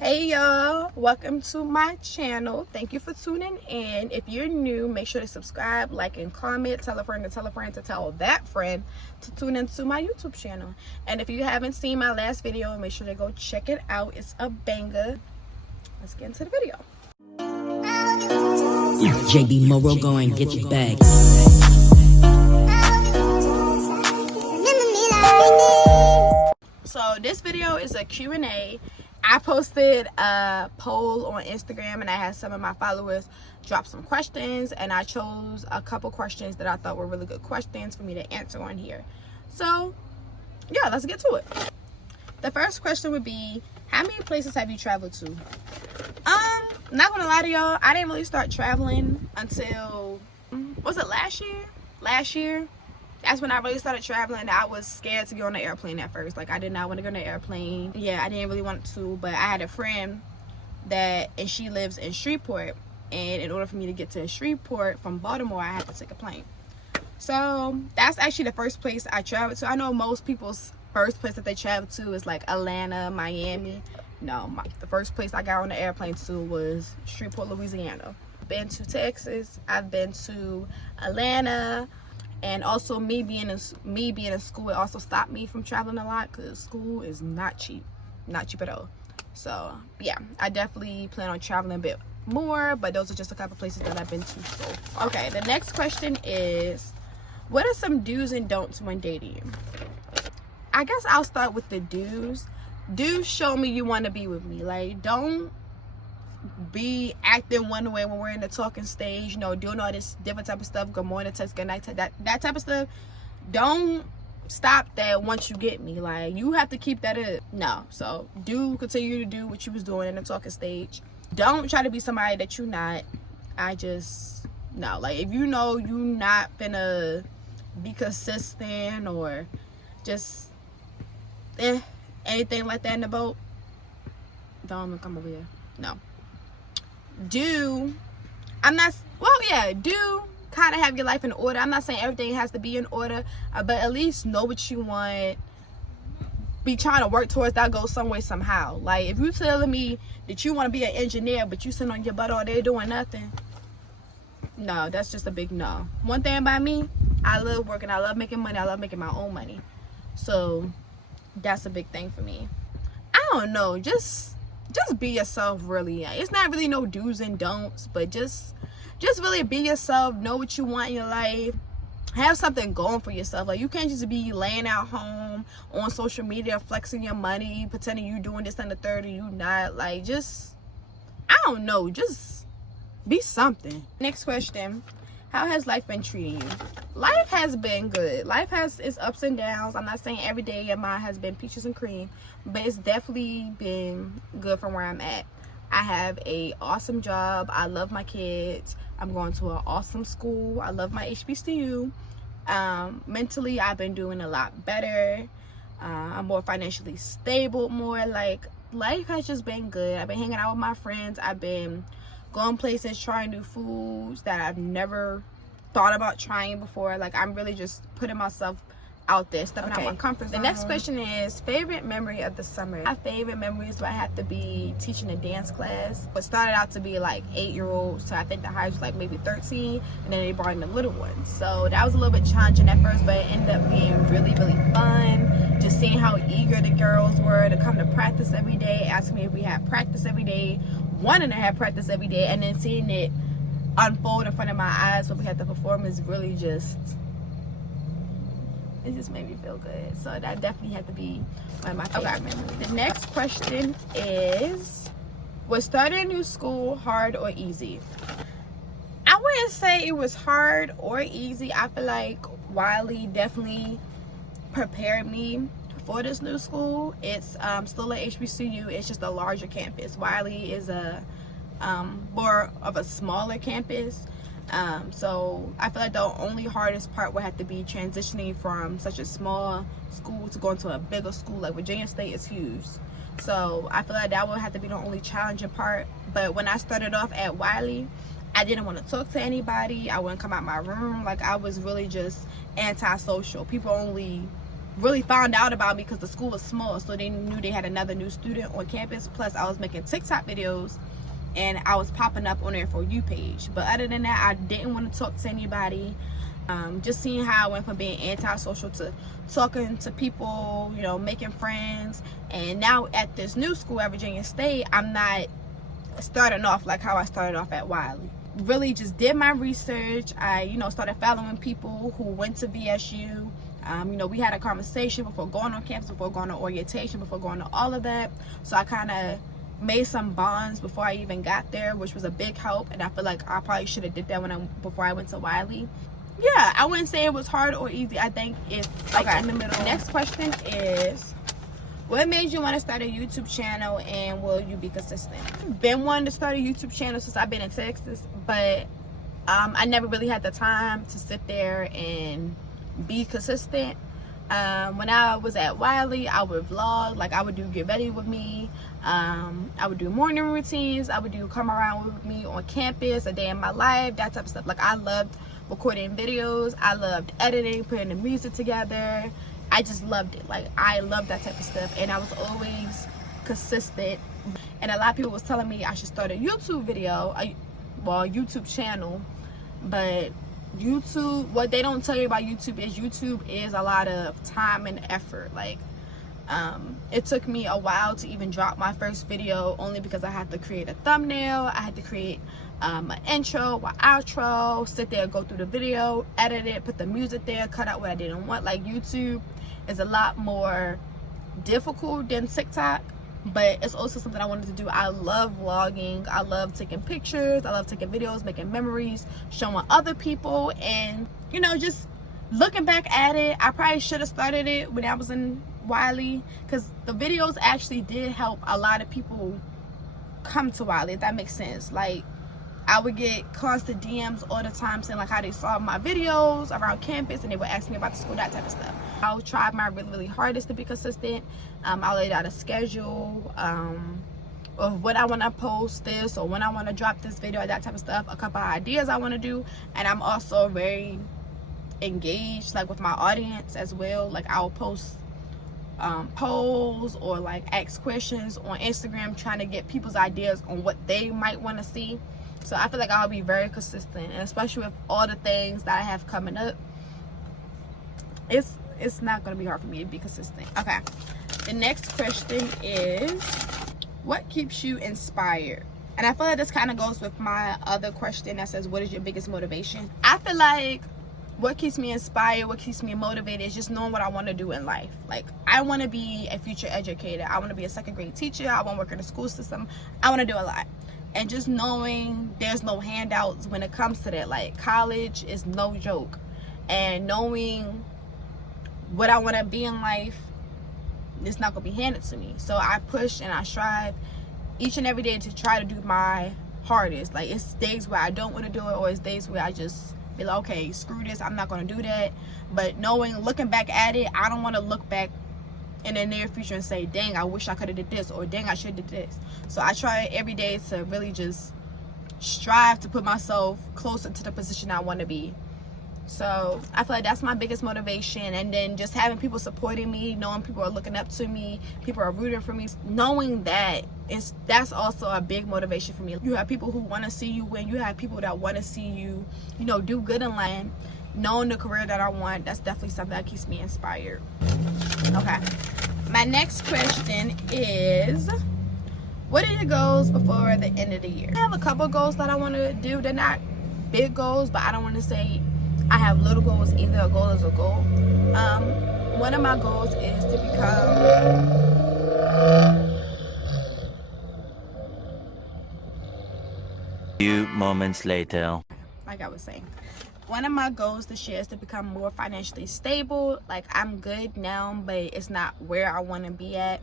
Hey y'all, welcome to my channel. Thank you for tuning in. If you're new, make sure to subscribe, like, and comment. Tell a friend to tell a friend to tell that friend to tune into my YouTube channel. And if you haven't seen my last video, make sure to go check it out. It's a banger. Let's get into the video. JB Moro, go and get your bag. So this video is a Q&A. I posted a poll on Instagram and I had some of my followers drop some questions, and I chose a couple questions that I thought were really good questions for me to answer on here. So yeah, let's get to it. The first question would be, how many places have you traveled to? Not gonna lie to y'all, I didn't really start traveling until, was it last year? That's when I really started traveling. I was scared to get on the airplane at first. Like, I did not want to go on the airplane. Yeah, I didn't really want to, but I had a friend and she lives in Shreveport. And in order for me to get to Shreveport from Baltimore, I had to take a plane. So that's actually the first place I traveled to. I know most people's first place that they travel to is like Atlanta, Miami. No, the first place I got on the airplane to was Shreveport, Louisiana. I've been to Texas. I've been to Atlanta. And also me being in school, it also stopped me from traveling a lot because school is not cheap at all. So yeah, I definitely plan on traveling a bit more, but those are just a couple places that I've been to so far. Okay, the next question is, what are some do's and don'ts when dating? I guess I'll start with the do's. Do show me you want to be with me. Like, don't be acting one way when we're in the talking stage, doing all this different type of stuff, good morning text, good night text, that type of stuff. Don't stop that once you get me. Like, you have to keep that up. No, so do continue to do what you was doing in the talking stage. Don't try to be somebody that you're not. No, like, if you know you not finna be consistent or just anything like that in the boat, don't come over here. No. Do kind of have your life in order. I'm not saying everything has to be in order, but at least know what you want. Be trying to work towards that goal some way, somehow. Like, if you telling me that you want to be an engineer, but you sitting on your butt all day doing nothing, no, that's just a big no. One thing about me, I love working, I love making money, I love making my own money. So that's a big thing for me. I don't know, just be yourself, really. It's not really no do's and don'ts, but just really be yourself. Know what you want in your life. Have something going for yourself. Like, you can't just be laying at home on social media flexing your money, pretending you doing this and the third and you not. Like, just, I don't know, just be something. Next question, how has life been treating you? Life has been good. Life has its ups and downs. I'm not saying every day of mine has been peaches and cream, but it's definitely been good from where I'm at. I have a awesome job. I love my kids. I'm going to an awesome school. I love my HBCU. Mentally, I've been doing a lot better. I'm more financially stable, more like, life has just been good. I've been hanging out with my friends. I've been going places, trying new foods that I've never thought about trying before. Like, I'm really just putting myself out there, stepping out my comfort zone. The next question is, favorite memory of the summer. My favorite memories would have to be teaching a dance class. It started out to be like 8-year-olds, so I think the highest was like maybe 13, and then they brought in the little ones. So that was a little bit challenging at first, but it ended up being really, really fun. Just seeing how eager the girls were to come to practice every day, asking me if we had practice every day, wanting to have practice every day, and then seeing it unfold in front of my eyes when we had the performance really just made me feel good. So that definitely had to be one of my favorite memories. The next question is, was starting a new school hard or easy? I wouldn't say it was hard or easy. I feel like Wiley definitely prepared me for this new school. It's still a HBCU. It's just a larger campus. Wiley is a more of a smaller campus. So I feel like the only hardest part would have to be transitioning from such a small school to going to a bigger school. Like, Virginia State is huge. So I feel like that would have to be the only challenging part. But when I started off at Wiley, I didn't want to talk to anybody. I wouldn't come out my room. Like, I was really just antisocial. People only really found out about me because the school was small, so they knew they had another new student on campus. Plus I was making TikTok videos and I was popping up on their For You page. But other than that, I didn't want to talk to anybody. Just seeing how I went from being antisocial to talking to people, you know, making friends. And now at this new school at Virginia State, I'm not starting off like how I started off at Wiley. Really just did my research. I, you know, started following people who went to VSU. You know, we had a conversation before going on campus, before going to orientation, before going to all of that. So I kind of made some bonds before I even got there, which was a big help. And I feel like I probably should have did that before I went to Wiley. Yeah, I wouldn't say it was hard or easy. I think it's like in the middle. Next question is, what made you want to start a YouTube channel, and will you be consistent? I've been wanting to start a YouTube channel since I've been in Texas, but I never really had the time to sit there and be consistent. When I was at Wiley, I would vlog, like I would do get ready with me. I would do morning routines. I would do come around with me on campus, a day in my life, that type of stuff. Like I loved recording videos. I loved editing, putting the music together. I just loved it. Like I loved that type of stuff, and I was always consistent. And a lot of people was telling me I should start a YouTube video, YouTube channel. But YouTube, what they don't tell you about YouTube is a lot of time and effort. Like it took me a while to even drop my first video, only because I had to create a thumbnail, I had to create an intro, an outro, sit there, go through the video, edit it, put the music there, cut out what I didn't want. Like YouTube is a lot more difficult than TikTok, but it's also something I wanted to do. I love vlogging, I love taking pictures, I love taking videos, making memories, showing other people, and you know, just looking back at it, I probably should have started it when I was in Wiley, because the videos actually did help a lot of people come to Wiley, if that makes sense. Like I would get constant DMs all the time saying like how they saw my videos around campus, and they would ask me about the school, that type of stuff. I'll try my really hardest to be consistent. I'll lay out a schedule of when I want to post this or when I want to drop this video, that type of stuff, a couple of ideas I want to do. And I'm also very engaged like with my audience as well. Like I'll post polls or like ask questions on Instagram, trying to get people's ideas on what they might want to see. So I feel like I'll be very consistent, and especially with all the things that I have coming up, it's not going to be hard for me to be consistent. Okay, the next question is, what keeps you inspired? And I feel like this kind of goes with my other question that says, what is your biggest motivation? I feel like what keeps me inspired, what keeps me motivated is just knowing what I want to do in life. Like I want to be a future educator, I want to be a second grade teacher, I want to work in the school system, I want to do a lot. And just knowing there's no handouts when it comes to that. Like college is no joke, and knowing what I want to be in life, it's not gonna be handed to me. So I push and I strive each and every day to try to do my hardest. Like it's days where I don't want to do it, or it's days where I just be like, okay, screw this, I'm not gonna do that. But looking back at it, I don't want to look back in the near future and say, dang, I wish I could have did this, or dang, I should have did this. So I try every day to really just strive to put myself closer to the position I want to be. So I feel like that's my biggest motivation. And then just having people supporting me, knowing people are looking up to me, people are rooting for me, knowing that that's also a big motivation for me. You have people who want to see you win, you have people that want to see you, you know, do good in life. Knowing the career that I want, that's definitely something that keeps me inspired. Okay, my next question is, what are your goals before the end of the year? I have a couple goals that I want to do. They're not big goals, but I don't want to say I have little goals either. A goal is a goal. One of my goals is to become... Few moments later. Like I was saying, one of my goals this year is to become more financially stable. Like I'm good now, but it's not where I want to be at.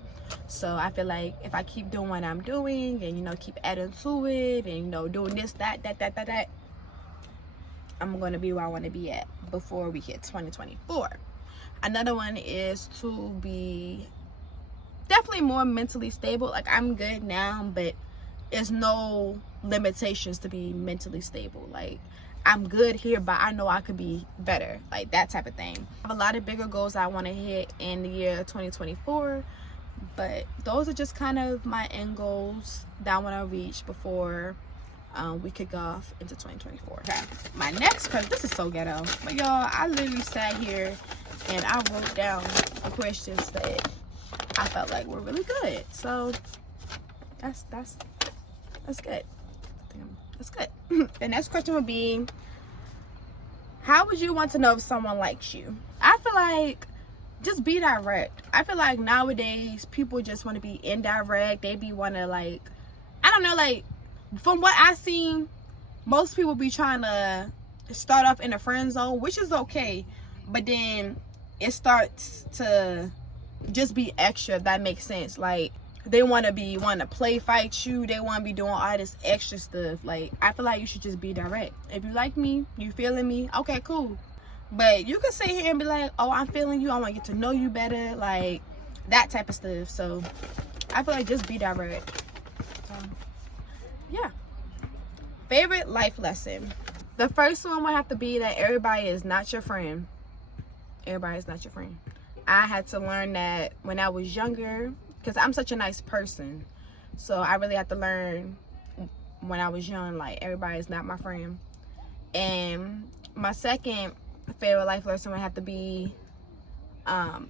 So I feel like if I keep doing what I'm doing and, you know, keep adding to it and, you know, doing this, that, I'm going to be where I want to be at before we hit 2024. Another one is to be definitely more mentally stable. Like I'm good now, but there's no limitations to be mentally stable. Like I'm good here, but I know I could be better, like that type of thing. I have a lot of bigger goals I want to hit in the year 2024, but those are just kind of my end goals that I want to reach before we kick off into 2024. Okay, my next question, this is so ghetto, but y'all, I literally sat here and I wrote down the questions that I felt like were really good. So that's good. That's good. The next question would be, how would you want to know if someone likes you? I feel like just be direct. I feel like nowadays people just want to be indirect. They be want to, like, I don't know, like, from what I seen, most people be trying to start off in the friend zone, which is okay, but then it starts to just be extra, if that makes sense. Like, they want to play fight you, they want to be doing all this extra stuff. Like, I feel like you should just be direct. If you like me, you feeling me, okay, cool. But you can sit here and be like, oh, I'm feeling you, I want to get to know you better, like that type of stuff. So I feel like just be direct. Yeah. Favorite life lesson. The first one would have to be that everybody is not your friend. Everybody is not your friend. I had to learn that when I was younger, because I'm such a nice person. So I really had to learn when I was young, like, everybody is not my friend. And my second favorite life lesson would have to be,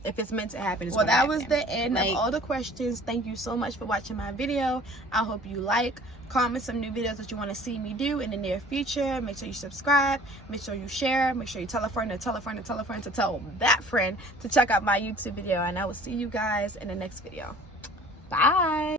if it's meant to happen, well, that was the end of all the questions. Thank you so much for watching my video. I hope you like, comment some new videos that you want to see me do in the near future. Make sure you subscribe, make sure you share, make sure you tell a friend to tell a friend to tell a friend to tell that friend to check out my YouTube video, and I will see you guys in the next video. Bye.